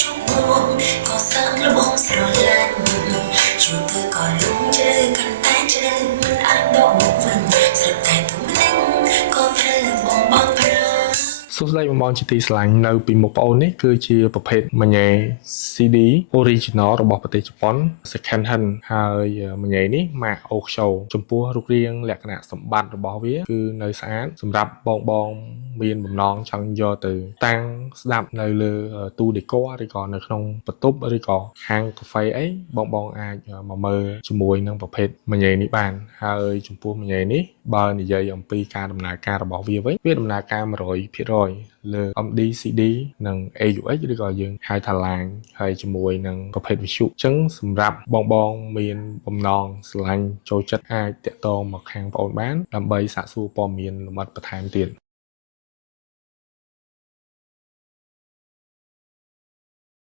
ជុំបងក៏សើមលបងស្រឡាញ់ជួបធ្វើក៏លំជ្រៅកាន់តែជ្រៅមិនអាចដកមកវិញស្រាប់តែទុំនឹងក៏ត្រូវបងបោកប្រាសួស្តីបងជាទីស្រឡាញ់នៅពីមុខប្អូននេះគឺជាប្រភេទមញ៉េ CD original របស់ប្រទេសជប៉ុន second hand ហើយមញ៉េនេះម៉ាក Oksho ចំពោះរូបរាងលក្ខណៈសម្បត្តិរបស់វាគឺនៅស្អាតសម្រាប់បងមានបំណងចង់យកទៅតាំងស្ដាប់នៅលើទូដេក័រឬក៏នៅក្នុងបន្ទប់ឬក៏ហាងកាហ្វេអីបងអាចមកមើលជាមួយនឹងប្រភេទមញ៉េនេះបានហើយចំពោះមញ៉េនេះបើនិយាយអំពីការដំណើរការរបស់វាវិញវាដំណើរការ 100% លើ MD CD និង AUX ឬក៏យើងហៅថា LAN ហើយជាមួយនឹងប្រភេទវិទ្យុអញ្ចឹងសម្រាប់បងមានបំណងស្រឡាញ់ចូលចិត្តអាចតាក់ទងមកខាងបងអូនបានដើម្បីសាកសួរព័ត៌មានលម្អិតបន្ថែមទៀត